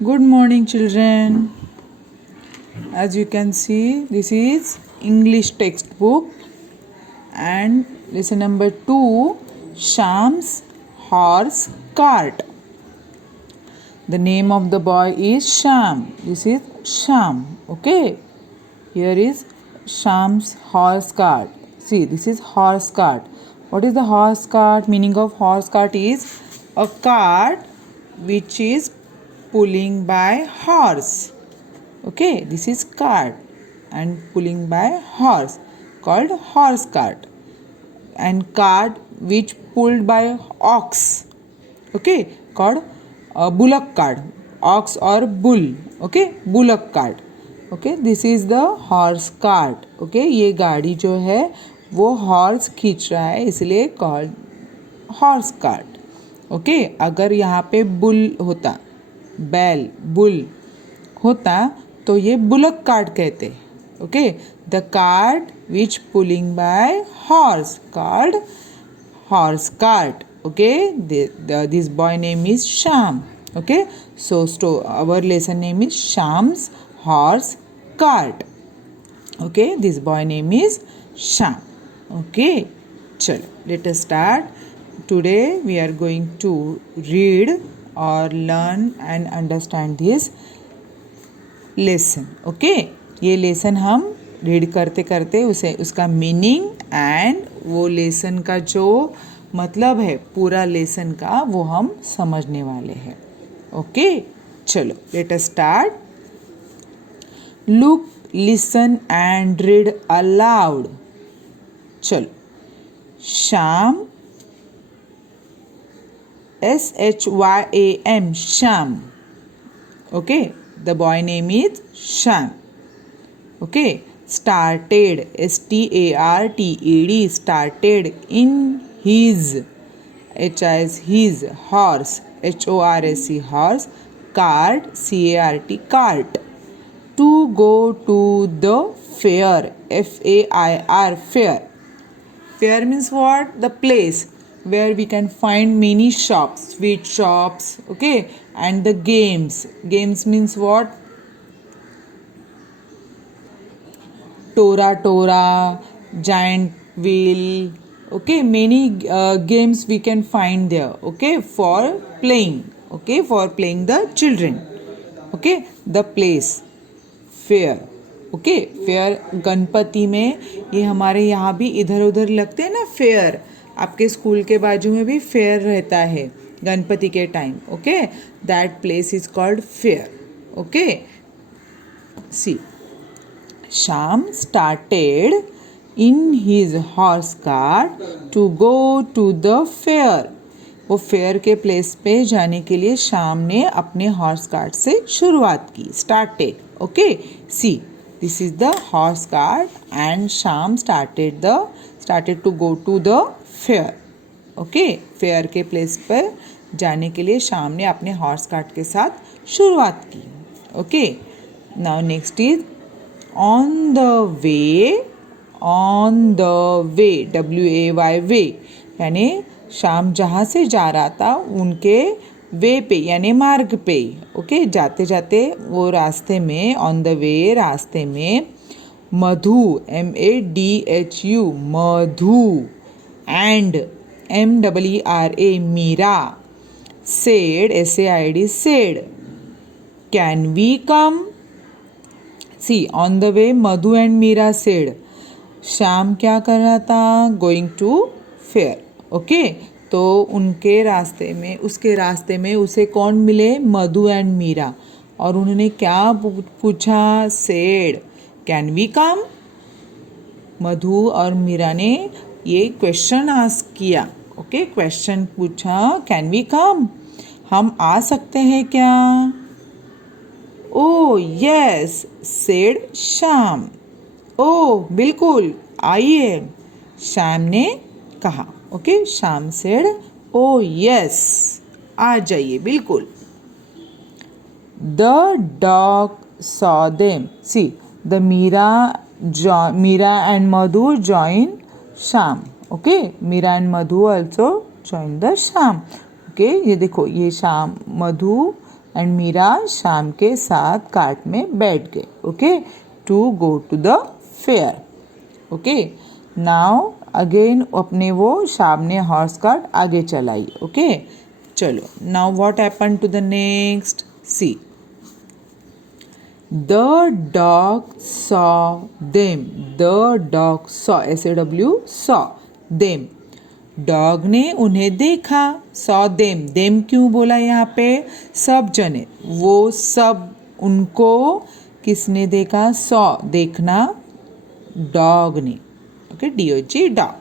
Good morning, children. As you can see, this is English textbook and lesson number 2, Sham's horse cart. The name of the boy is Sham. This is Sham. Okay. Here is Sham's horse cart. See, this is horse cart. What is the horse cart? Meaning of horse cart is a cart which is pulling by horse. Okay, this is cart and pulling by horse called horse cart, and cart which pulled by ox, okay, called bullock cart, ox or bull, okay, bullock cart. Okay, this is the horse cart. Okay, ये गाड़ी जो है वो horse खींच रहा है, इसलिए called horse cart. Okay, अगर यहाँ पे बुल होता, बैल बुल होता तो ये बुलक कार्ट कहते. Okay, the cart which pulling bye horse called horse cart. Okay, this boy name is Shyam. Okay, so our lesson name is Sham's horse cart. Okay, this boy name is Sham. Okay, chalo, let us start. Today we are going to read or learn and understand this lesson. Okay, ये lesson हम read करते करते उसे उसका meaning and वो lesson का जो मतलब है पूरा लेसन का वो हम समझने वाले हैं. ओके, चलो let us start. Look, listen and read aloud. चलो, Shyam, SHYAM, Shyam. Okay, the boy name is Shyam. Okay, started, STARTED, started in his, his horse, HORSE, horse, cart, CART, cart. To go to the fair, FAIR, fair. Fair means what? The place where we can find many shops, sweet shops, okay, and the games. Games means what? Tora, giant wheel, okay, many games we can find there, okay, for playing, okay, for playing the children. Okay, the place fair. Okay, fair Ganpati में ये हमारे यहाँ भी इधर उधर लगते हैं ना फेयर. आपके स्कूल के बाजू में भी फेयर रहता है गणपति के time. Okay, that place is called fair. Okay, see, Sham started in his horse cart to go to the fair. वो फेयर के प्लेस पे जाने के लिए शाम ने अपने हॉर्स कार्ट से शुरुआत की. Started. Okay, see, this is the horse cart and Shyam started to go to the fair. Okay, fair के प्लेस पर जाने के लिए शाम ने अपने हॉर्स कार्ट के साथ शुरुआत की. Okay, now next is on the way, WAY, वे, यानी शाम जहाँ से जा रहा था उनके वे पे यानी मार्ग पे. ओके, जाते जाते वो रास्ते में, ऑन द वे रास्ते में, Madhu, MADHU, Madhu, and MERA, Meera, said, SAID, said, can we come? See, on the way Madhu and Meera said. Shyam क्या कर रहा था? Going to fair. ओके, तो उनके रास्ते में, उसके रास्ते में उसे कौन मिले? मधु एंड मीरा. और उन्होंने क्या पूछा? Said, can we come? Madhu और मीरा ने ये क्वेश्चन आस्क किया. ओके, क्वेश्चन पूछा, कैन वी कम, हम आ सकते हैं क्या? Oh yes, said Shyam. Oh बिल्कुल, आइए, श्याम ने कहा. Okay, Shyam said oh yes, आ जाइए बिल्कुल. The dog saw them. See, the Meera and Madhu join Shyam. Okay, Meera and Madhu also join the Shyam. Okay, ये देखो, ये श्याम, मधु एंड मीरा शाम के साथ कार्ट में बैठ गए. Okay, to go to the fair. Okay, now again अपने वो शाम ने हॉर्स कार्ट आगे चलाई. ओके, चलो now what happen to the next. See, the dog saw them. The dog saw, SAW, saw them. Dog ने उन्हें देखा. Saw them. देम क्यों बोला यहाँ पे? सब जने, वो सब, उनको किसने देखा? सॉ, देखना, डॉग ने. Okay, DOG, dog.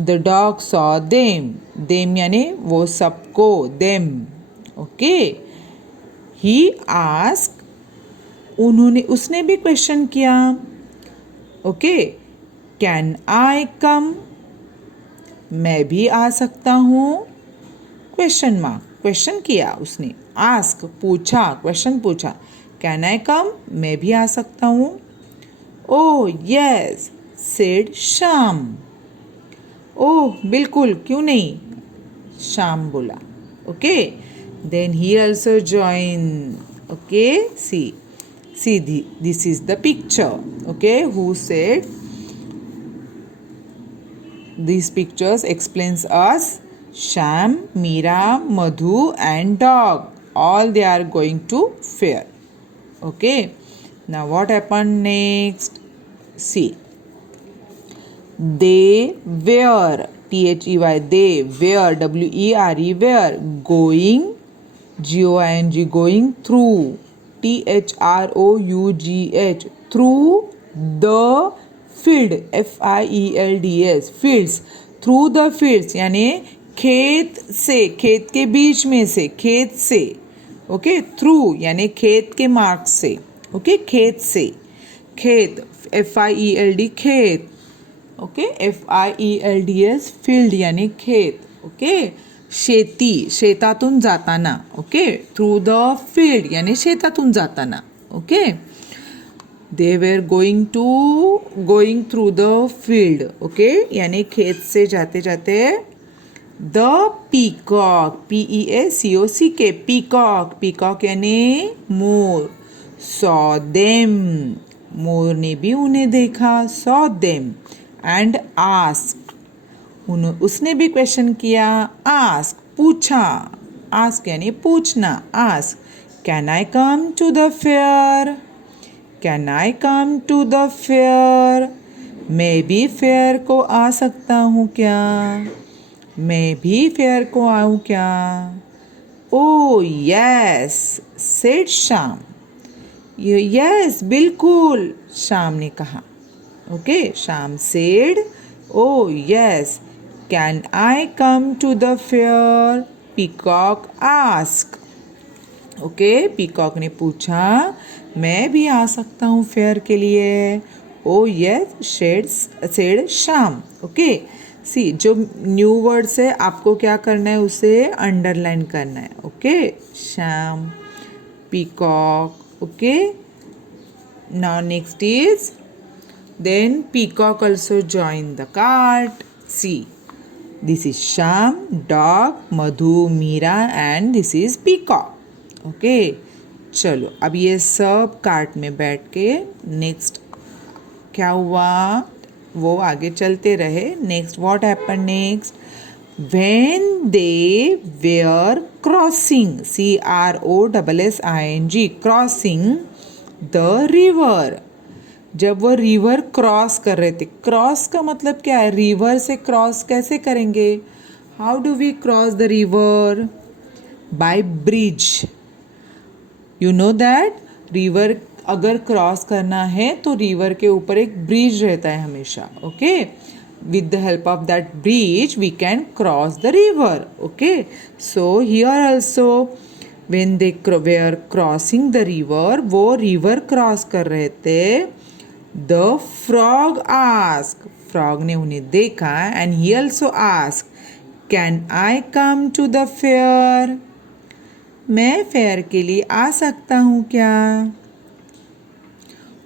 The dog saw them. Them यानी वो सबको, देम. ओके, ही आस्क, उन्होंने, उसने भी क्वेश्चन किया. ओके, कैन आई कम, मैं भी आ सकता हूँ. क्वेश्चन मार्क, क्वेश्चन किया उसने. आस्क, पूछा, क्वेश्चन पूछा. कैन आई कम, मैं भी आ सकता हूँ. ओह यस, सेड शाम. ओह बिल्कुल, क्यों नहीं, शाम बोला. Okay, then he also join. Okay, see this is the picture. Okay, who said, these pictures explains us Sham, Meera, Madhu and dog. All they are going to fair. Okay. Now what happened next? See. They were, THEY, they were, WERE, were going, GOING, going through, THROUGH, through the field, FIELDS, fields. Through the fields यानी खेत से, खेत के बीच में से, खेत से. Okay, through यानी खेत के मार्ग से. ओके, खेत से, खेत, FIELD, खेत. ओके, FIELDS, फील्ड यानी खेत. ओके, शेती, शेतातून जाताना. ओके, थ्रू द फील्ड यानी शेतातून जाताना. Okay, they were going through the field. Okay, यानी खेत से जाते जाते. the peacock, PEACOCK, peacock, peacock यानी मोर. saw them, मोर ने भी उन्हें देखा. saw them and asked, उसने भी क्वेश्चन किया. ask, पूछा. ask यानी पूछना. ask, can I come to the fair? Can I come to the fair, मैं भी फेयर को आ सकता हूँ क्या? मैं भी फेयर को आऊँ क्या? Oh yes, said Sham. Yes, बिल्कुल, शाम ने कहा. Okay, Sham said, oh yes, can I come to the fair? Peacock ask. Okay, peacock ने पूछा, मैं भी आ सकता हूँ फेयर के लिए. ओ यस, सेड शाम. ओके, सी, जो न्यू वर्ड्स है आपको क्या करना है, उसे अंडरलाइन करना है. Okay, Shyam, peacock. Okay, now next is, then peacock also join the cart. See, this is Shyam, dog, Madhu, Meera and this is peacock. Okay, चलो अब ये सब कार्ट में बैठ के नेक्स्ट क्या हुआ वो आगे चलते रहे. Next what happen next, when they were crossing, CROSSING, crossing the river. जब वो रिवर क्रॉस कर रहे थे. क्रॉस का मतलब क्या है? रिवर से क्रॉस कैसे करेंगे? How do we cross the river? By bridge. You know that river अगर क्रॉस करना है तो रिवर के ऊपर एक ब्रिज रहता है हमेशा. Okay, with the help of that bridge we can cross the river. Okay, so here also when they were crossing the river, वो रिवर क्रॉस कर रहे थे. द फ्रॉग आस्क, फ्रॉग ने उन्हें देखा and he also ask, can I come to the fair? मैं fair के लिए आ सकता हूँ क्या?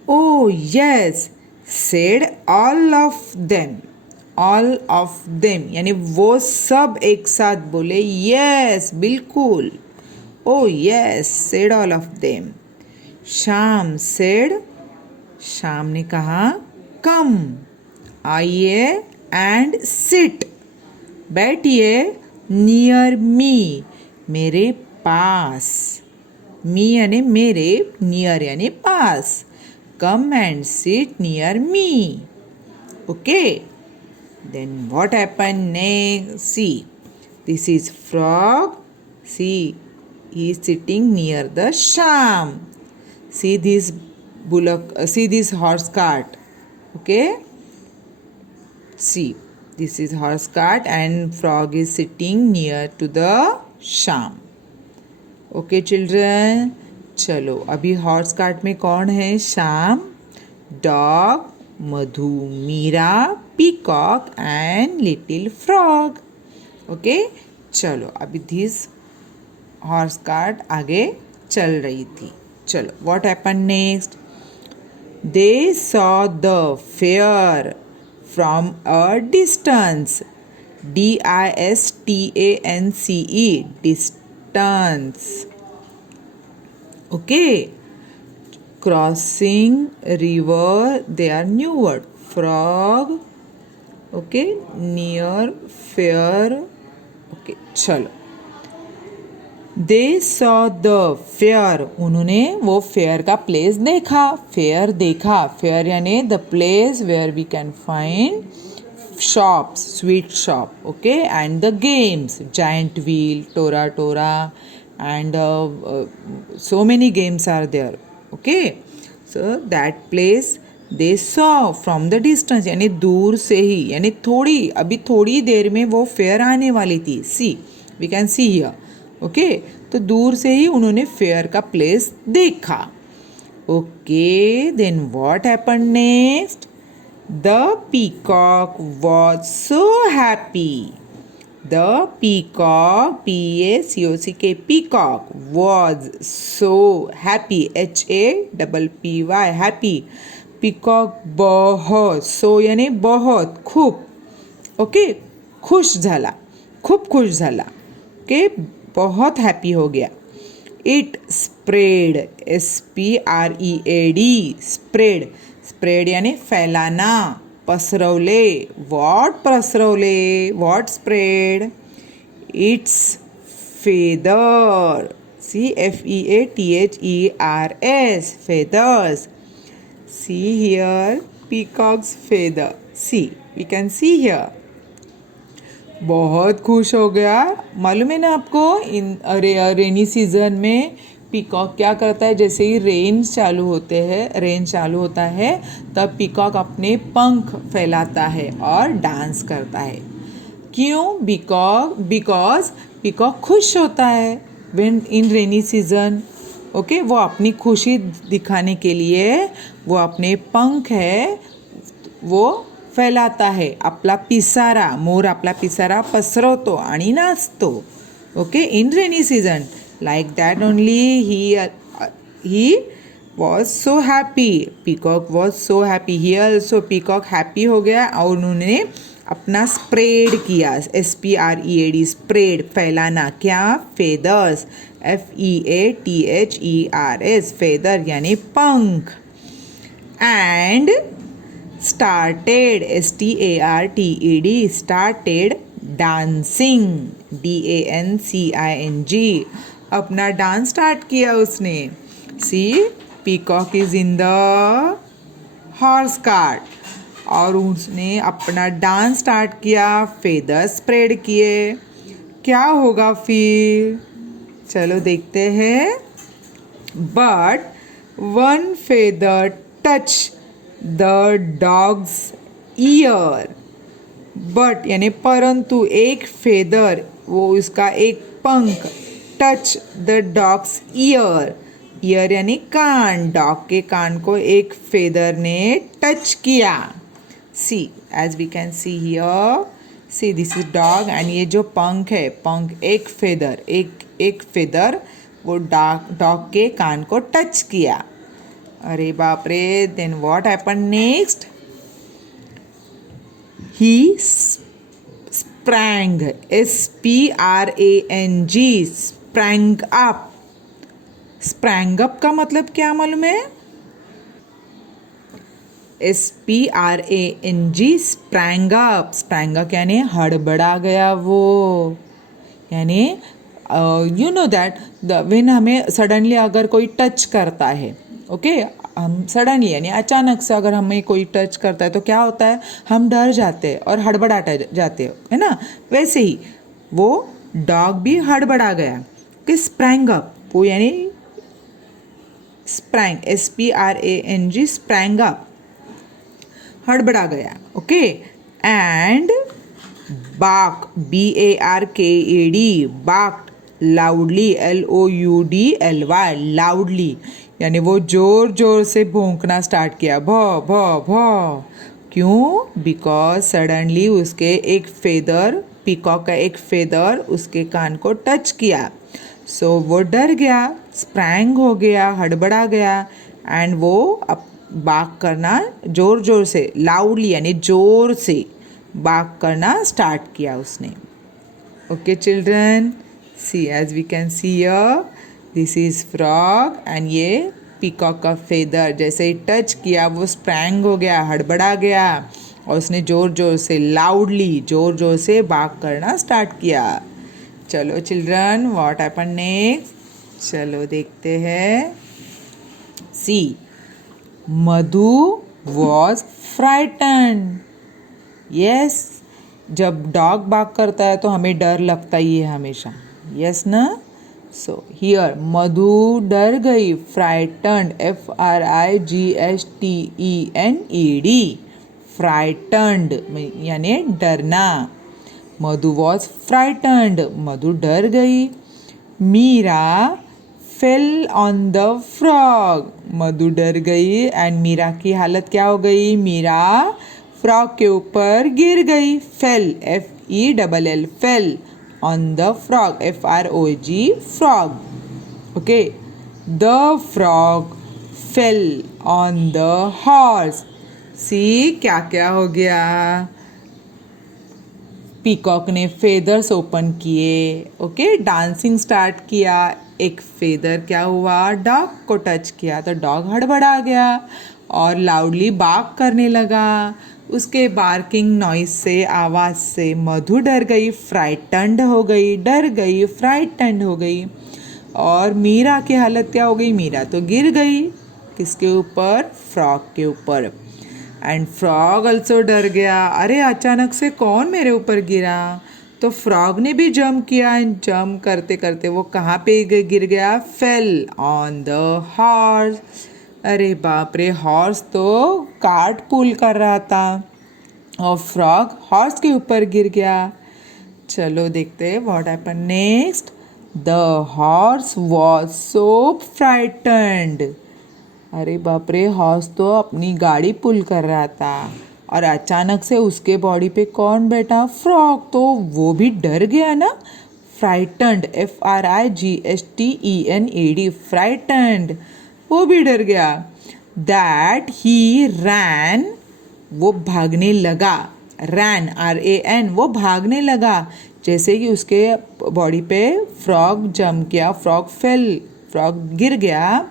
Oh yes, said all of them. All of them यानी वो सब एक साथ बोले. यस, बिल्कुल. Oh yes, said all of them. Sham said, शाम ने कहा, कम आइए एंड सिट, बैठिए, नियर मी, मेरे पास, मी यानी मेरे, नियर यानी पास, come and sit near me. Okay, then what happen next? See, this is frog. See, he is sitting near the sham. See this bullock, see this horse cart. Okay, see, this is horse cart and frog is sitting near to the sham. Okay children, चलो अभी horse cart में कौन है? Sham, dog, Madhu, Meera, peacock and little frog. Okay, चलो अभी this horse cart आगे चल रही थी. चलो, what happen next? They saw the fair from a distance. DISTANCE, distance. Okay, crossing river, they are new word. Frog, okay, near, fair. Okay, चलो. They saw the fair, उन्होंने वो fair का place देखा. फेयर देखा, fair यानी the place where we can find shops, sweet shop. Okay, and the games, giant wheel, टोरा टोरा, and so many games are there. Okay, so that place they saw from the distance, यानी दूर से ही, यानी थोड़ी, अभी थोड़ी देर में वो फेयर आने वाली थी. See, we can see here. Okay, तो दूर से ही उन्होंने फेयर का प्लेस देखा. Okay, then what happen next? The peacock was so happy. The peacock, PACOCK, peacock was so happy, HAPPY, happy. Peacock बहुत, सो यानी बहुत, खूब. ओके, खुश झाला, खूप खुश झाला. ओके, बहुत हैप्पी हो गया. It spread, SPREAD, spread. Spread यानी फैलाना, पसरवले. व्हाट पसरवले? What spread? It's feather. See, FEATHERS, feathers. See here, peacock's feather. See, we can see here. बहुत खुश हो गया. मालूम है ना आपको, इन रेनी सीजन में पीकॉक क्या करता है? जैसे ही रेन चालू होता है तब पीकॉक अपने पंख फैलाता है और डांस करता है. क्यों? बिकॉज पीकॉक खुश होता है when in rainy season. Okay, वो अपनी खुशी दिखाने के लिए वो अपने पंख है वो फैलाता है. आपला पिसारा, मोर आपला पिसारा पसरवतो आणि नाचतो. Okay, in rainy season. Like that only he was so happy. Peacock was so happy. He also, peacock happy हो गया और उन्होंने अपना स्प्रेड किया. SPREAD, स्प्रेड, फैलाना. क्या? फेदर्स, FEATHERS, फेदर यानी पंख. एंड started, STARTED, started dancing, DANCING, अपना डांस स्टार्ट किया उसने. See, peacock is in the horse cart और उसने अपना डांस स्टार्ट किया, फेदर स्प्रेड किए. क्या होगा फिर? चलो देखते हैं. But one feather touch the dog's ear. But यानी परंतु एक फेदर, वो उसका एक पंख, touch the dog's ear. Ear यानी कान. डॉग के कान को एक फेदर ने टच किया. See, as we can see here. See, this is dog and ये जो पंख है, पंख एक फेदर, एक फेदर वो डॉग के कान को टच किया. अरे बाप रे. Then what happen next? He sprang, SPRANG, sprang up. Sprang up का मतलब क्या मालूम है? SPRANG, sprang up. Sprang up यानी हड़बड़ा गया वो, यानी यू नो दैट व्हेन हमें सडनली अगर कोई टच करता है, ओके हम सडनली यानी अचानक से अगर हमें कोई टच करता है तो क्या होता है, हम डर जाते हैं और हड़बड़ा जाते हैं, है ना? वैसे ही वो डॉग भी हड़बड़ा गया कि स्प्रैंग अप, वो यानी स्प्रैंग, SPRANG, स्प्रैंग अप, हड़बड़ा गया, okay. And bark, BARKED, barked loudly, LOUDLY, loudly, यानी वो जोर जोर से भौंकना स्टार्ट किया, भौ भौ भौ। क्यों? बिकॉज सडनली उसके एक फेदर, पीकॉक का एक फेदर उसके कान को टच किया, सो वो डर गया, स्प्रैंग हो गया, हड़बड़ा गया, एंड वो अब बाक करना जोर जोर से, लाउडली यानी जोर से बाक करना स्टार्ट किया उसने। Okay children, see as we can see here, this is frog and ये पीकॉक का फेदर, जैसे ही टच किया वो स्प्रैंग हो गया, हड़बड़ा गया, और उसने ज़ोर ज़ोर से, लाउडली ज़ोर ज़ोर से बाक करना स्टार्ट किया। चलो चिल्ड्रन, व्हाट हैपन नेक्स्ट, चलो देखते हैं। सी, मधु वॉज फ्राइटन्ड। यस, जब डॉग बाक करता है तो हमें डर लगता ही है हमेशा, यस ना? सो हियर मधु डर गई, फ्राइटन्ड, FRIGHTENED, फ्राइटन्ड यानी डरना। मधु वॉज फ्राइटन्ड, मधु डर गई। Meera fell on the frog, Madhu डर गई एंड मीरा की हालत क्या हो गई, मीरा फ्रॉग के ऊपर गिर गई। Fell, FELL, fell, on the frog, FROG, frog, okay. The frog fell on the horse. See क्या क्या हो गया, पीकॉक ने फेदर्स ओपन किए, ओके, डांसिंग स्टार्ट किया, एक फेदर क्या हुआ, डॉग को टच किया तो डॉग हड़बड़ा गया और लाउडली बार्क करने लगा। उसके बार्किंग नॉइस से, आवाज़ से मधु डर गई, फ्राइटन्ड हो गई, डर गई, फ्राइटन्ड हो गई। और मीरा की हालत क्या हो गई, मीरा तो गिर गई, किसके ऊपर, फ्रॉग के ऊपर। एंड फ्रॉग ऑल्सो डर गया, अरे अचानक से कौन मेरे ऊपर गिरा, तो फ्रॉग ने भी जंप किया एंड जंप करते करते वो कहाँ पे गिर गया, फेल ऑन द हॉर्स। अरे बाप रे, हॉर्स तो कार्ट पुल कर रहा था और फ्रॉग हॉर्स के ऊपर गिर गया। चलो देखते हैं what happen next. The horse was so frightened, अरे बाप रे, हॉर्स तो अपनी गाड़ी पुल कर रहा था और अचानक से उसके बॉडी पे कौन बैठा, फ्रॉग, तो वो भी डर गया ना, फ्राइटन्ड, FRIGHTENED, फ्राइटन्ड, वो भी डर गया। दैट ही रैन, वो भागने लगा, रैन, RAN, वो भागने लगा, जैसे कि उसके बॉडी पे फ्रॉग जंप किया, फ्रॉग फेल, फ्रॉग गिर गया,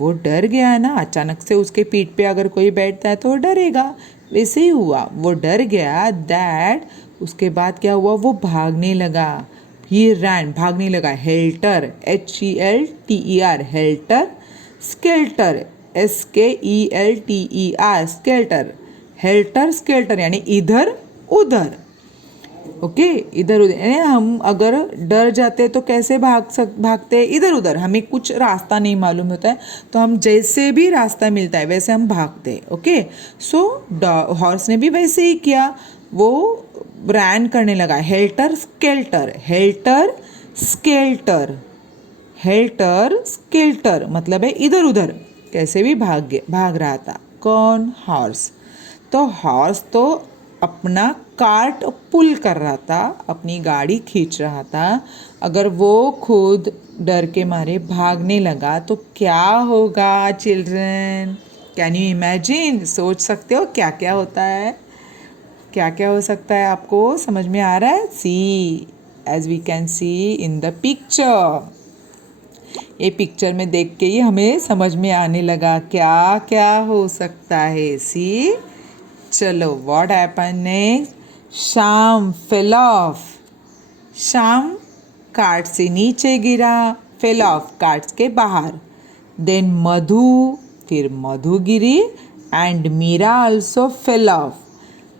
वो डर गया ना, अचानक से उसके पीठ पे अगर कोई बैठता है तो वो डरेगा, वैसे ही हुआ, वो डर गया। दैट, उसके बाद क्या हुआ, वो भागने लगा, ही रैन, भागने लगा। Helter, HELTER, helter, skeletal, SKELTER, skeletal, helter skeletal यानी इधर उधर, ओके, इधर उधर यानी हम अगर डर जाते हैं तो कैसे भागते हैं, इधर उधर, हमें कुछ रास्ता नहीं मालूम होता है तो हम जैसे भी रास्ता मिलता है वैसे हम भागते हैं, ओके। सो हॉर्स ने भी वैसे ही किया, वो रैन करने लगा, helter skeletal, helter skeletal, helter skeletal मतलब है इधर उधर, कैसे भी भाग रहा था, कौन, हॉर्स। तो हॉर्स तो अपना कार्ट पुल कर रहा था, अपनी गाड़ी खींच रहा था, अगर वो खुद डर के मारे भागने लगा तो क्या होगा चिल्ड्रन, कैन यू इमेजिन, सोच सकते हो क्या क्या होता है, क्या क्या हो सकता है, आपको समझ में आ रहा है? See, as we can see in the picture, ये पिक्चर में देख के ही हमें समझ में आने लगा क्या क्या हो सकता है। सी चलो what happen next, Shyam fell off. Shyam cart से नीचे गिरा, फेल ऑफ कार्ट के बाहर। देन मधु, फिर मधु गिरी and Meera also fell off.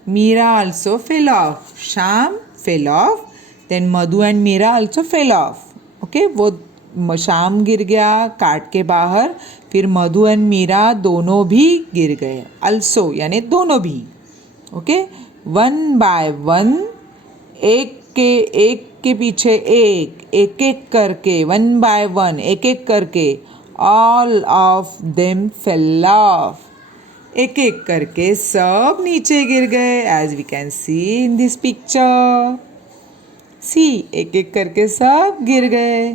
Meera also fell off. Shyam fell off, then Madhu and Meera also fell off. Okay, वो श्याम गिर गया कार्ट के बाहर, फिर मधु एंड मीरा दोनों भी गिर गए। आल्सो यानी दोनों भी। ओके, वन बाय वन, एक के पीछे एक एक करके, वन बाय वन, एक एक करके, all of them fell off. एक एक करके सब नीचे गिर गए, as we can see in this picture. See एक एक करके सब गिर गए।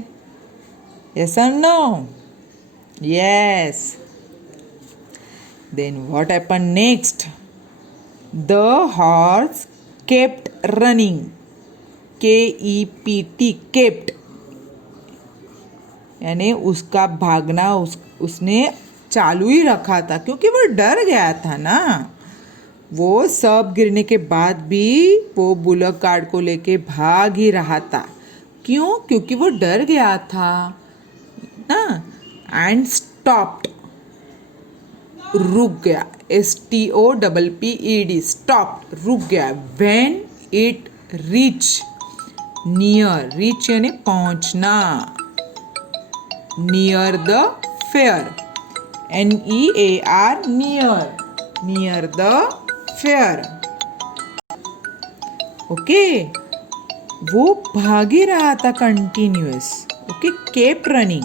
यस और no? Yes. Then what happen next, the horse kept running. KEPT, kept यानी उसका भागना उसने चालू ही रखा था, क्योंकि वो डर गया था ना। वो सब गिरने के बाद भी वो बुलक कार्ट को लेके भाग ही रहा था। क्यों? क्योंकि वो डर गया था ना। एंड स्टॉप्ड, रुक गया। STOPPED, स्टॉप्ड, रुक गया। When it reach near, reach यानी पहुंचना, near the fair, NEAR, near, near the fair. Okay, वो भाग ही रहा था कंटिन्यूअस। Okay, kept running.